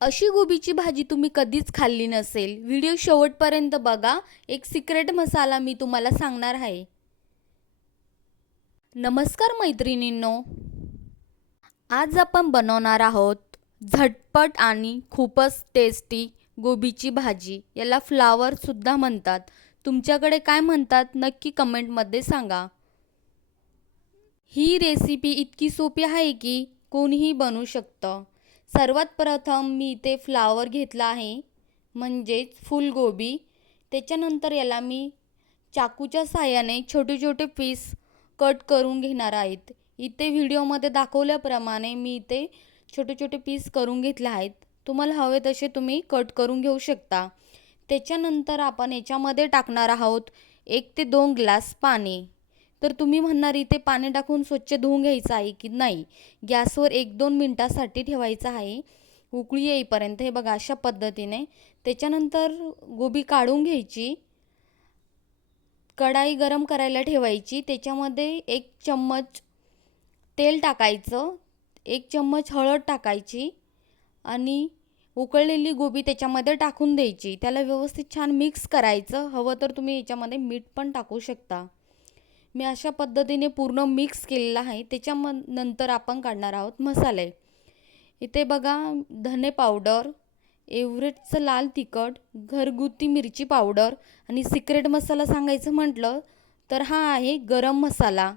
अशी गोबीची भाजी तुम्ही कधीच खाल्ली नसेल. व्हिडिओ शेवटपर्यंत बघा. एक सिक्रेट मसाला मी तुम्हाला सांगणार आहे. नमस्कार मैत्रिणींनो, आज आपण बनवणार आहोत झटपट आणि खूपच टेस्टी गोबीची भाजी. याला फ्लावर सुद्धा म्हणतात. तुमच्याकडे काय म्हणतात नक्की कमेंटमध्ये सांगा. ही रेसिपी इतकी सोपी आहे की कोणीही बनवू शकतं. सर्वात प्रथम मी इथे फ्लावर घेतला आहे, म्हणजेच फुलगोबी. त्याच्यानंतर याला मी चाकूच्या साहाय्याने छोटे छोटे पीस कट करून घेणार आहेत. इथे व्हिडिओमध्ये दाखवल्याप्रमाणे मी इथे छोटे छोटे पीस करून घेतले आहेत. तुम्हाला हवे तसे तुम्ही कट करून घेऊ शकता. त्याच्यानंतर आपण याच्यामध्ये टाकणार आहोत 1 ते 2 ग्लास पाणी. तर तुम्ही म्हणणार इथे पाणी टाकून स्वच्छ धुवून घ्यायचं आहे की नाही. गॅसवर 1-2 मिनटासाठी ठेवायचं आहे उकळी येईपर्यंत. हे बघा अशा पद्धतीने. त्याच्यानंतर गोबी काढून घ्यायची. कढाई गरम करायला ठेवायची. त्याच्यामध्ये 1 चम्मच तेल टाकायचं, 1 चम्मच हळद टाकायची आणि उकळलेली गोबी त्याच्यामध्ये टाकून द्यायची. त्याला व्यवस्थित छान मिक्स करायचं. हवं तर तुम्ही याच्यामध्ये मीठ पण टाकू शकता. मी अशा पद्धतीने पूर्ण मिक्स केलेलं आहे. त्याच्यानंतर आपण काढणार आहोत मसाले. इथे बघा धने पावडर, एव्हरेस्टचं लाल तिखट, घरगुती मिरची पावडर आणि सिक्रेट मसाला सांगायचं म्हटलं तर हा आहे गरम मसाला.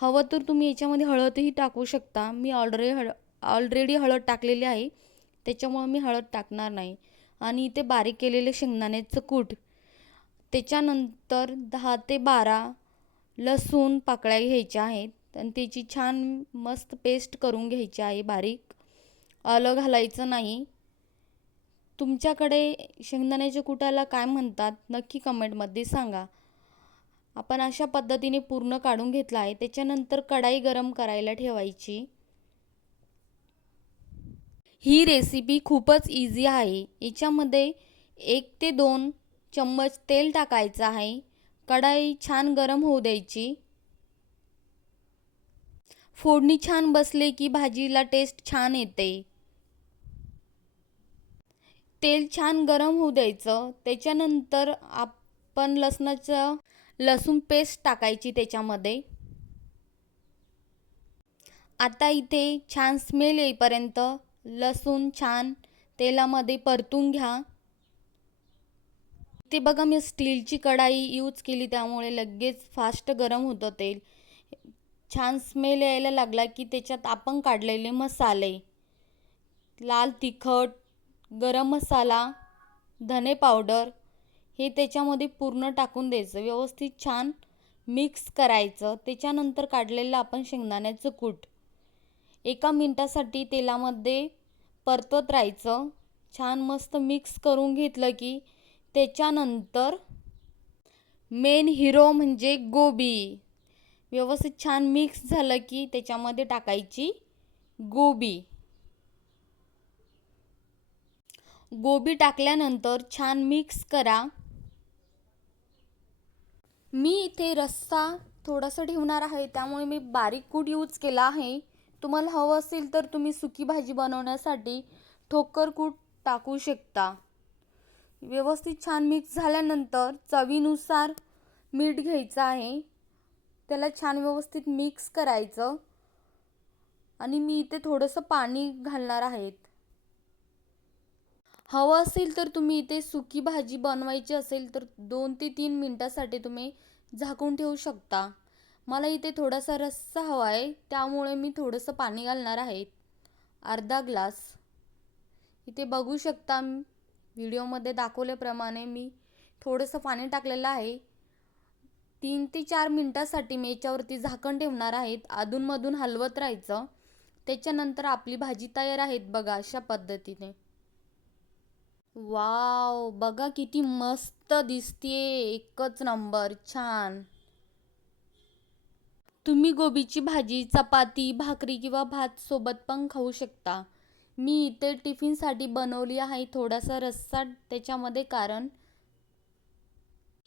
हवं तर तुम्ही याच्यामध्ये हळदही टाकू शकता. मी ऑलरेडी हळद टाकलेली आहे, त्याच्यामुळे मी हळद टाकणार नाही. आणि इथे बारीक केलेले शेंगदाण्याचं कूट. त्याच्यानंतर 10 ते 12 लसूण पाकळ्या घ्यायच्या आहेत आणि त्याची छान मस्त पेस्ट करून घ्यायची आहे बारीक. आलं घालायचं नाही. तुमच्याकडे शेंगदाण्याच्या कुटाला काय म्हणतात नक्की कमेंटमध्ये सांगा. आपण अशा पद्धतीने पूर्ण काढून घेतला आहे. त्याच्यानंतर कढाई गरम करायला ठेवायची. ही रेसिपी खूपच इझी आहे. याच्यामध्ये 1 ते 2 चम्मच तेल टाकायचं आहे. कढाई छान गरम होऊ द्यायची. फोडणी छान बसले की भाजीला टेस्ट छान येते. तेल छान गरम होऊ द्यायचं. त्याच्यानंतर आपण लसूण पेस्ट टाकायची त्याच्यामध्ये. आता इथे छान स्मेल येईपर्यंत लसूण छान तेलामध्ये परतून घ्या. ते बघा मी स्टीलची कढाई यूज केली, त्यामुळे लगेच फास्ट गरम होतं तेल. छान स्मेल यायला लागला की त्याच्यात आपण काढलेले मसाले, लाल तिखट, गरम मसाला, धने पावडर हे त्याच्यामध्ये पूर्ण टाकून द्यायचं. व्यवस्थित छान मिक्स करायचं. त्याच्यानंतर काढलेलं आपण शेंगदाण्याचं कूट 1 मिनिटासाठी तेलामध्ये परतवत राहायचं. छान मस्त मिक्स करून घेतलं की त्याच्यानंतर मेन हिरो म्हणजे गोबी. व्यवस्थित छान मिक्स झालं की त्याच्यामध्ये टाकायची गोबी. गोबी टाकल्यानंतर छान मिक्स करा. मी इथे रस्सा थोडासा ठेवणार आहे, त्यामुळे मी बारीक कूट यूज केला आहे. तुम्हाला हवं असेल तर तुम्ही सुकी भाजी बनवण्यासाठी ठोकर कूट टाकू शकता. व्यवस्थित छान मिक्स झाल्यानंतर चवीनुसार मीठ घ्यायचं आहे. त्याला छान व्यवस्थित मिक्स करायचं आणि मी इथे थोडंसं पाणी घालणार आहे. हवं असेल तर तुम्ही इथे सुकी भाजी बनवायची असेल तर 2 ते 3 मिनिटासाठी तुम्ही झाकून ठेवू शकता. मला इथे थोडासा रस्सा हवा आहे, त्यामुळे मी थोडंसं पाणी घालणार आहे, अर्धा ग्लास. इथे बघू शकता व्हिडिओमध्ये दाखवल्याप्रमाणे मी थोडंसं पाणी टाकलेलं आहे. 3 ते 4 मिनिटासाठी मी याच्यावरती झाकण ठेवणार आहे. अधूनमधून हलवत राहायचं. त्याच्यानंतर आपली भाजी तयार आहे बघा अशा पद्धतीने. वाव, बघा किती मस्त दिसतीये. एकच नंबर, छान. तुम्ही गोबीची भाजी चपाती, भाकरी किंवा भात सोबत पण खाऊ शकता. मी इथे टिफिनसाठी बनवली आहे थोडासा रस्सा त्याच्यामध्ये, कारण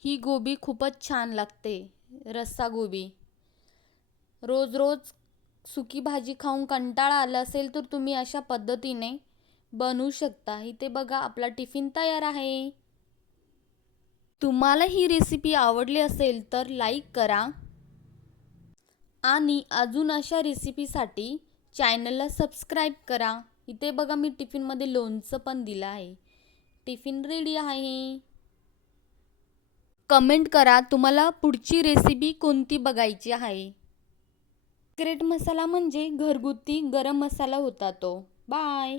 ही गोबी खूपच छान लागते, रस्सा गोबी. रोज रोज सुकी भाजी खाऊन कंटाळा आला असेल तर तुम्ही अशा पद्धतीने बनवू शकता. इथे बघा आपला टिफिन तयार आहे. तुम्हाला ही रेसिपी आवडली असेल तर लाईक करा आणि अजून अशा रेसिपीसाठी चॅनलला सबस्क्राईब करा. इथे बघा मी टिफिनमध्ये लोणचं पण दिलं आहे. टिफिन रेडी आहे. कमेंट करा तुम्हाला पुढची रेसिपी कोणती बघायची आहे. सिक्रेट मसाला म्हणजे घरगुती गरम मसाला होता तो. बाय.